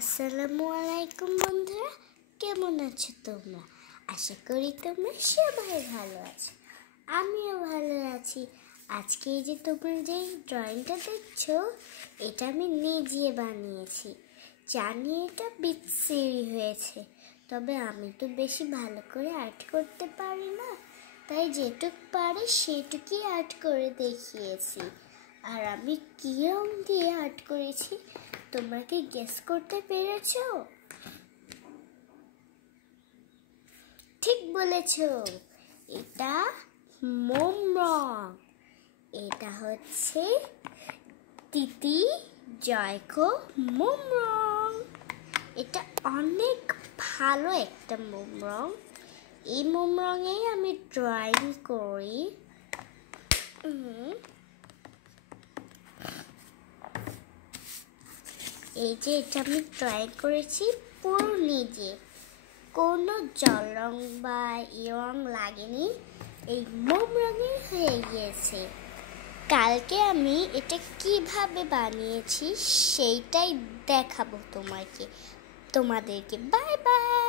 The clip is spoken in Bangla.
আসসালামু আলাইকুম বন্ধুরা, কেমন আছো তোমরা? আশা করি তোমরা সবাই ভালো আছো। আমিও ভালো আছি। আজকে এই যে তোমরা যে ড্রয়িংটা দেখছো, এটা আমি নিজে বানিয়েছি। জানি এটা বিশ্রী হয়েছে, তবে আমি তো বেশি ভালো করে আর্ট করতে পারি না, তাই যেটুক পারি সেটুকুই আর্ট করে দেখিয়েছি। আর আমি কি রং দিয়ে আর্ট করেছি তোমরা কি গেস করতে পেরেছো? ঠিক বলেছো, এটা মোম রং। এটা হচ্ছে তিতি জয়কো মোম রং। এটা অনেক ভালো একটা মোম রং। এই মোম রঙেই আমি ড্রয়িং করি। এই যে এটা আমি ট্রাই করেছি পুরো নিজে, কোনো জল রং বা রং লাগেনি, এই মোম রঙে হয়ে গিয়েছে। কালকে আমি এটা কিভাবে বানিয়েছি সেইটাই দেখাবো তোমাদেরকে। Bye bye.